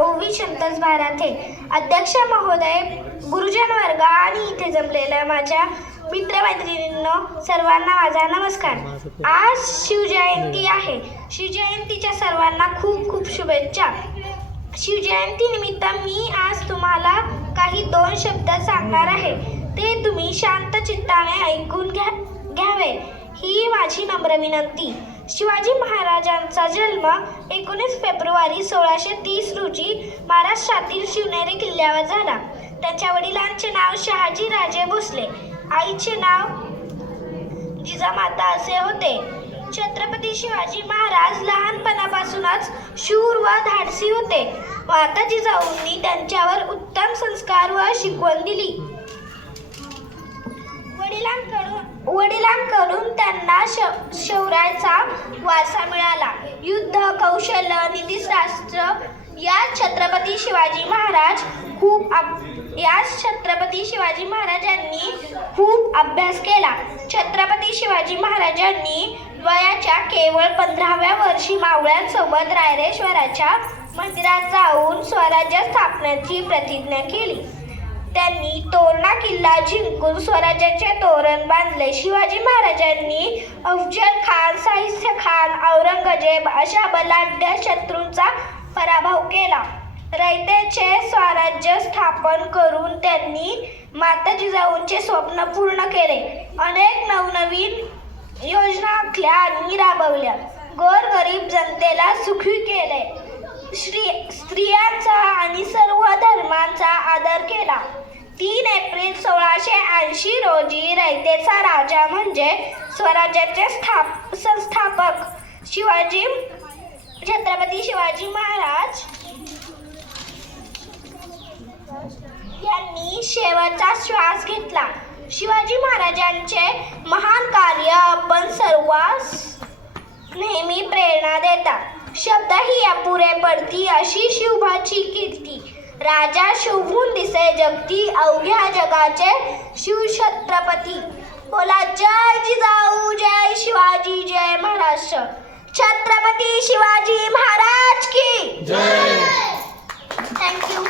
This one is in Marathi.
ओवी संतोष भाराथे, अध्यक्ष महोदय, गुरुजन वर्ग आणि इथे जमलेल्या माझ्या मित्रमैत्रिणींनो, सर्वांना माझा नमस्कार. आज शिवजयंती आहे. शिवजयंतीच्या सर्वांना खूप खूप शुभेच्छा. शिवजयंतीनिमित्त मी आज तुम्हाला काही 2 शब्द सांगणार आहे. ते तुम्ही शांत चित्ताने ऐकून घ्यावे ही माझी नम्र विनंती. शिवाजी महाराजांचा जन्म 19 फेब्रुवारी 1630 रोजी महाराष्ट्रातील शिवनेरी किल्ल्यावर झाला. त्यांच्या वडिलांचे नाव शहाजी राजे भोसले, आईचे नाव जिजामाता असे होते. छत्रपती शिवाजी महाराज लहानपणापासूनच शूर व धाडसी होते. माता जिजाऊंनी त्यांच्यावर उत्तम संस्कार व शिकवण दिली. वडिलांकडून त्यांना शौर्याचा वारसा मिळाला. युद्ध कौशल्य, नीतिशास्त्र यात छत्रपती शिवाजी महाराजांनी खूप अभ्यास केला. छत्रपती शिवाजी महाराजांनी वयाच्या केवळ 15व्या वर्षी मावळ्यांसोबत रायरेश्वराच्या मंदिरात जाऊन स्वराज्य स्थापनेची प्रतिज्ञा केली. त्यांनी तोरणा किल्ला जिंकून स्वराज्याचे तोरण बांधले. शिवाजी महाराजांनी अफजल खान, साहित्य खान, औरंगजेब अशा बलाढ्य शत्रूंचा पराभव केला. रयतेचे स्वराज्य स्थापन करून त्यांनी माता जिजाऊंचे स्वप्न पूर्ण केले. अनेक नवनवीन योजना आखल्या आणि राबवल्या. गोरगरीब जनतेला सुखी केले. स्त्रियांचा आणि सर्व धर्मांचा आदर केला. 3 एप्रिल 1680 रोजी रयतेचा राजा म्हणजे स्वराज्याचे संस्थापक छत्रपती शिवाजी महाराज यांनी शेवटचा श्वास घेतला. शिवाजी महाराजांचे महान कार्य आपण सर्वांस नेहमी प्रेरणा देतात. शब्दही अपुरे पडती अशी शिवबाची कीर्ती. राजा शोभून दिसे जगती, अवघ्या जगाचे शिवछत्रपती. बोला जय जिजाऊ, जय शिवाजी, जय महाराष्ट्र. छत्रपती शिवाजी महाराज की जय. थँक्यू.